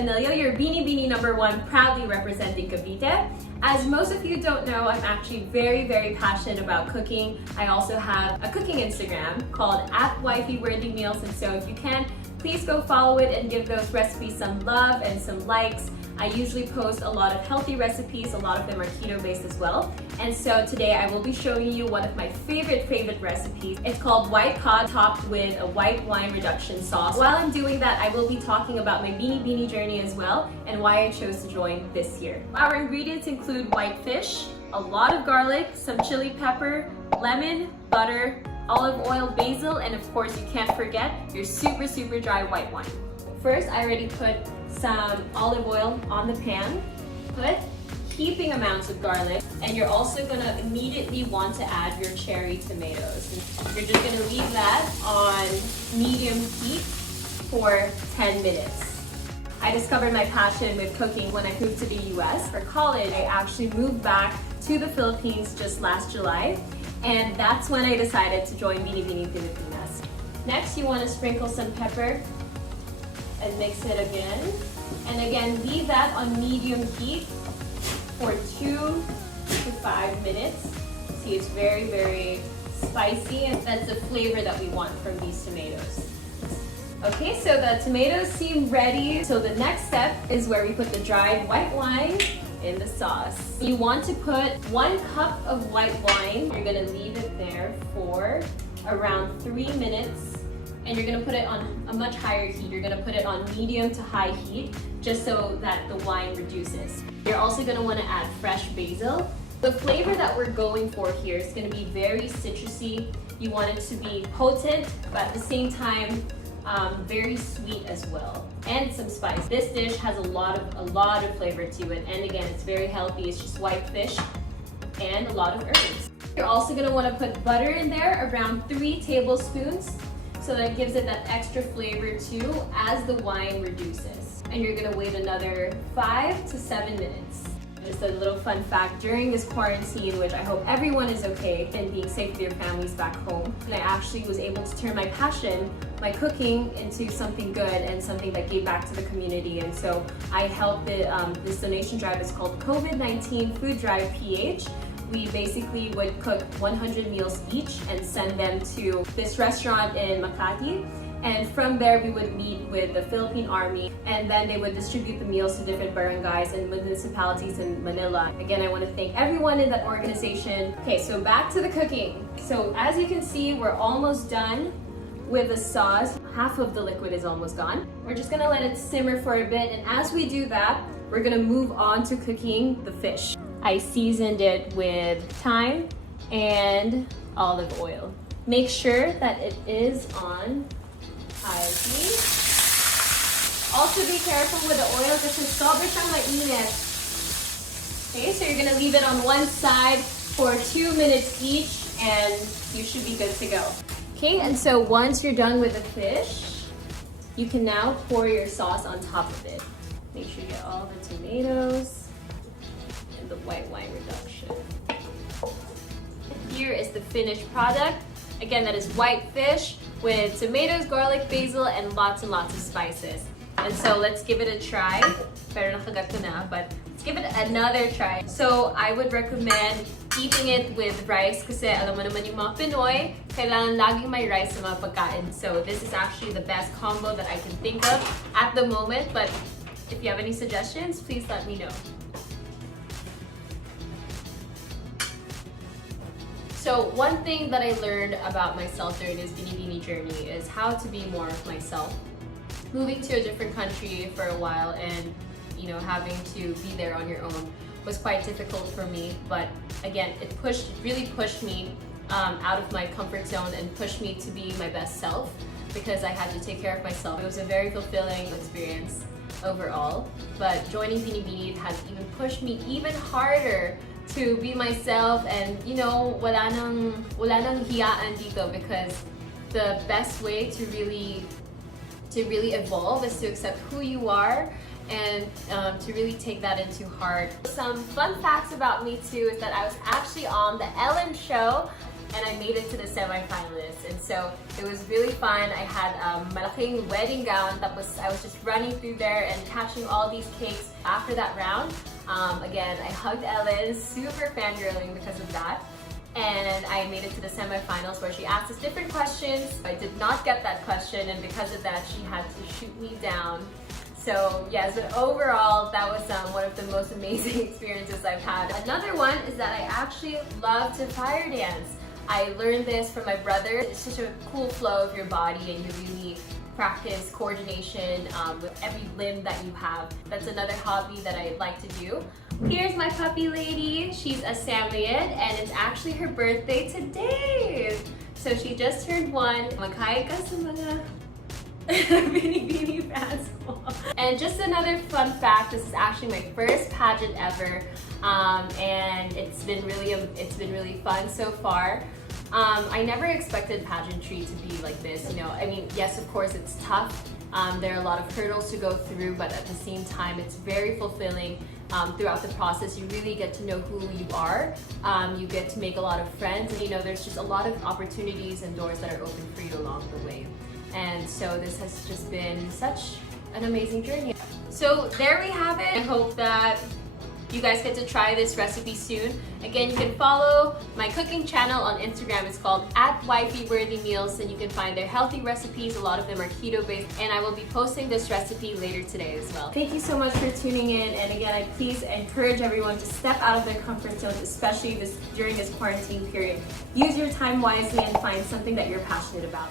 Panlilio, your Binibining #1, proudly representing Cavite. As most of you don't know, I'm actually very passionate about cooking. I also have a cooking Instagram called @wifeyworthymeals, and so if you can, please go follow it and give those recipes some love and some likes. I usually post a lot of healthy recipes, a lot of them are keto-based as well. And so today I will be showing you one of my favorite recipes. It's called white cod topped with a white wine reduction sauce. While I'm doing that, I will be talking about my Binibining journey as well and why I chose to join this year. Our ingredients include white fish, a lot of garlic, some chili pepper, lemon, butter, olive oil, basil, and of course you can't forget your super dry white wine. First, I already put some olive oil on the pan. Put heaping amounts of garlic, and you're also gonna immediately want to add your cherry tomatoes. You're just gonna leave that on medium heat for 10 minutes. I discovered my passion with cooking when I moved to the US. For college, I actually moved back to the Philippines just last July, and that's when I decided to join Binibining Pilipinas. Next, you wanna sprinkle some pepper and mix it again. And again, leave that on medium heat for 2 to 5 minutes. See, it's very spicy, and that's the flavor that we want from these tomatoes. Okay, so the tomatoes seem ready. So the next step is where we put the dried white wine in the sauce. You want to put 1 cup of white wine. You're gonna leave it there for around 3 minutes. And you're gonna put it on a much higher heat. You're gonna put it on medium to high heat just so that the wine reduces. You're also gonna wanna add fresh basil. The flavor that we're going for here is gonna be very citrusy. You want it to be potent, but at the same time, very sweet as well, and some spice. This dish has a lot of flavor to it, and again, it's very healthy. It's just white fish and a lot of herbs. You're also gonna wanna put butter in there, around 3 tablespoons. So that gives it that extra flavor too as the wine reduces. And you're gonna wait another 5 to 7 minutes. Just a little fun fact, during this quarantine, which I hope everyone is okay and being safe with your families back home, and I actually was able to turn my passion, my cooking, into something good and something that gave back to the community. And so I helped this donation drive. It's called COVID-19 Food Drive PH. We basically would cook 100 meals each and send them to this restaurant in Makati. And from there, we would meet with the Philippine Army, and then they would distribute the meals to different barangays and municipalities in Manila. Again, I want to thank everyone in that organization. Okay, so back to the cooking. So as you can see, we're almost done with the sauce. Half of the liquid is almost gone. We're just gonna let it simmer for a bit, and as we do that, we're gonna move on to cooking the fish. I seasoned it with thyme and olive oil. Make sure that it is on high heat. Also be careful with the oil kasi sobra siyang mainit. Okay, so you're gonna leave it on one side for 2 minutes each and you should be good to go. Okay, and so once you're done with the fish, you can now pour your sauce on top of it. Make sure you get all the tomatoes and the white wine reduction. Here is the finished product. Again, that is white fish with tomatoes, garlic, basil, and lots of spices. And so let's give it a try. Pero nakagat ko na, but let's give it another try. So I would recommend eating it with rice kasi alam mo naman yung mga Pinoy, kailangan laging may rice sa mga pagkain. So this is actually the best combo that I can think of at the moment, but if you have any suggestions, please let me know. So one thing that I learned about myself during this Binibining journey is how to be more of myself. Moving to a different country for a while and having to be there on your own was quite difficult for me, but again, it really pushed me out of my comfort zone and pushed me to be my best self because I had to take care of myself. It was a very fulfilling experience overall, but joining Binibining has even pushed me even harder to be myself, and wala nang hiyaan dito because the best way to really evolve is to accept who you are and to really take that into heart. Some fun facts about me too is that I was actually on the Ellen show and I made it to the semi-finalists. And so it was really fun. I had a malaking wedding gown, tapos I was just running through there and catching all these cakes after that round. Again, I hugged Ellen, super fangirling because of that. And I made it to the semifinals where she asked us different questions. I did not get that question, and because of that, she had to shoot me down. So yes, but overall, that was one of the most amazing experiences I've had. Another one is that I actually love to fire dance. I learned this from my brother. It's such a cool flow of your body, and you really practice coordination with every limb that you have. That's another hobby that I like to do. Here's my puppy lady. She's a Sambian, and it's actually her birthday today. So she just turned 1. Magkaya ka sa mga Binibining fans ko. And just another fun fact, this is actually my first pageant ever, and it's been really fun so far. I never expected pageantry to be like this, you know. I mean, yes, of course, it's tough. There are a lot of hurdles to go through, but at the same time, it's very fulfilling. Throughout the process, you really get to know who you are. You get to make a lot of friends, and you know, there's just a lot of opportunities and doors that are open for you along the way. And so this has just been such an amazing journey. So there we have it. I hope that you guys get to try this recipe soon. Again, you can follow my cooking channel on Instagram. It's called @wifeyworthymeals, and you can find their healthy recipes. A lot of them are keto-based, and I will be posting this recipe later today as well. Thank you so much for tuning in, and again, I please encourage everyone to step out of their comfort zones, especially during this quarantine period. Use your time wisely and find something that you're passionate about.